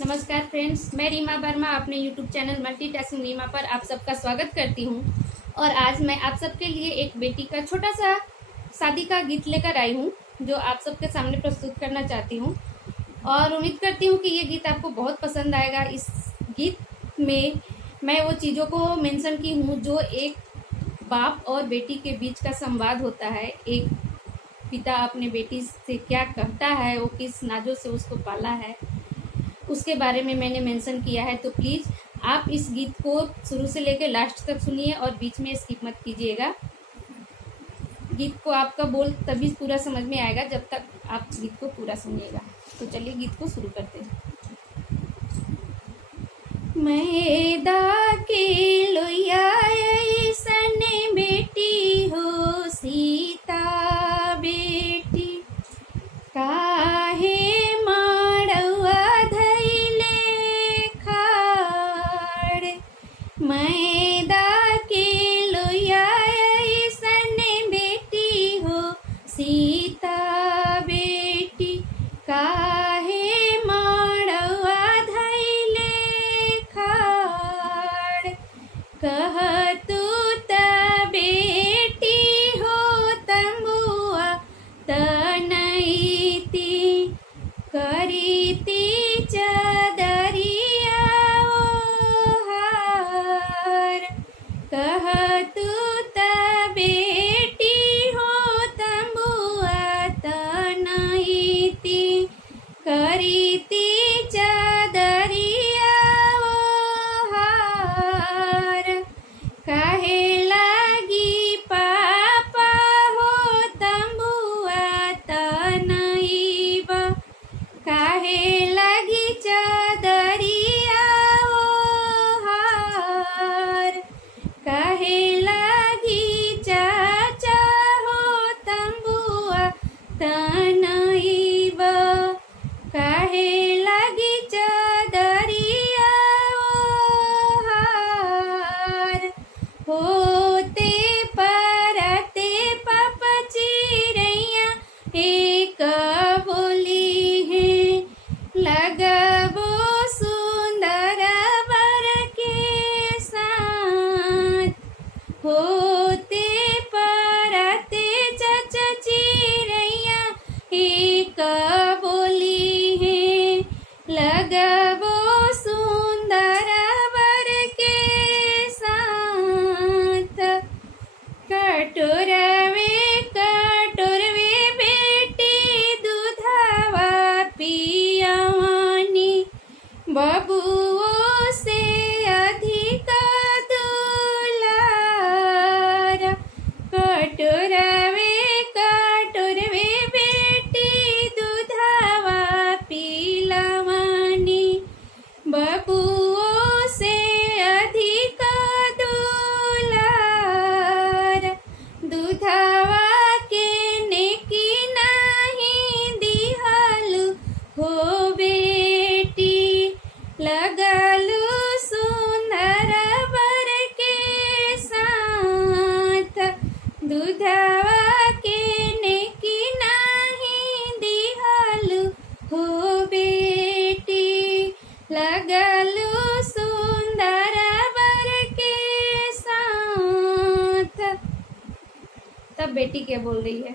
नमस्कार फ्रेंड्स, मैं रीमा वर्मा अपने यूट्यूब चैनल मल्टीटास्किंग रीमा पर आप सबका स्वागत करती हूं। और आज मैं आप सबके लिए एक बेटी का छोटा सा शादी का गीत लेकर आई हूं, जो आप सबके सामने प्रस्तुत करना चाहती हूं। और उम्मीद करती हूं कि ये गीत आपको बहुत पसंद आएगा। इस गीत में मैं वो चीज़ों को मेंशन की हूँ जो एक बाप और बेटी के बीच का संवाद होता है। एक पिता अपने बेटी से क्या कहता है, वो किस नाजों से उसको पाला है, उसके बारे में मैंने मेंशन किया है। तो प्लीज़ आप इस गीत को शुरू से लेकर लास्ट तक सुनिए और बीच में स्किप मत कीजिएगा। गीत को आपका बोल तभी पूरा समझ में आएगा जब तक आप गीत को पूरा सुनिएगा। तो चलिए गीत को शुरू करते हैं। मैदा के लोया ऐसन बेटी हो सीता बेटी, काहे माड़वा धैले खाड़। मैदा के लोया ऐसन बेटी हो सीता बेटी, काहे माड़वा धैले खाड़। कह तू त बेटी हो तंबुआ तनैती, करीती चदरिया ओहार। कह तू त बेटी हो तंबुआ तनैती, करीती चदरिया ओहार। काहे लागी पापा हो तंबुआ तनैबा, काहे लागी चदरिया ओहार। काहे लागी चाचा हो तंबुआ तनैबा, काहे लागी चदरिया ओहार। होते परते पप चिड़ैया एक बोली है, लगबो सुंदर बर के साथ। होते परते चच चिड़ैया एक बोली है, लगबो सुंदर बर के साथ। कटोरवे कटोरवे बेटी दूधवा पियावानी, बबुओं से अधिक दुलार। कटोरवे कटोरवे बेटी दूधवा पिलावानी, बबुओं से अधिक दुलार। दूधवा के नेकी नहीं दिहलु हो बेटी, लगलु सुंदर बर के साथ। दूधवा के नेकी नहीं दिहलु हो बेटी, लगलु सुंदर बर के साथ। तब बेटी क्या बोल रही है?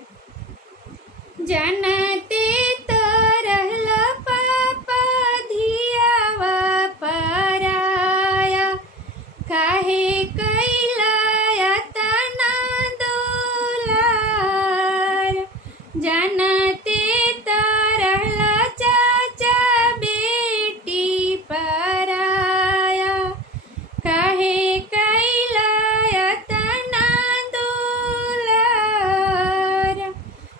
जानते तो रहला पापा धियावा पराया, काहे कैलाया तना दुलार। जानते तो रहला चाचा बेटी पराया, काहे कैलाया तना दुलार।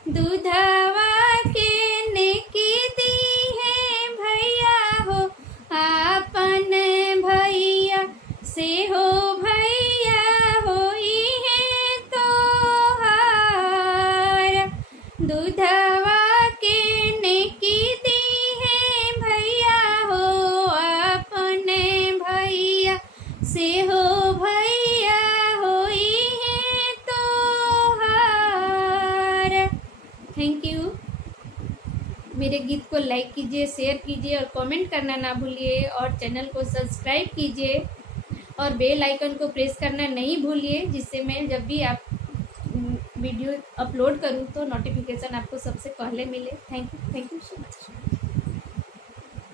दूधवा के नेकी दी है भैया हो आपन भैया, से हो भैया होई है तोहार। दूधवा के नेकी दी है भैया हो आपन भैया, से हो भैया होई है तोहार। Thank you. मेरे गीत को लाइक कीजिए, शेयर कीजिए और कमेंट करना ना भूलिए, और चैनल को सब्सक्राइब कीजिए और बेल आइकन को प्रेस करना नहीं भूलिए, जिससे मैं जब भी आप वीडियो अपलोड करूं तो नोटिफिकेशन आपको सबसे पहले मिले। Thank you so much.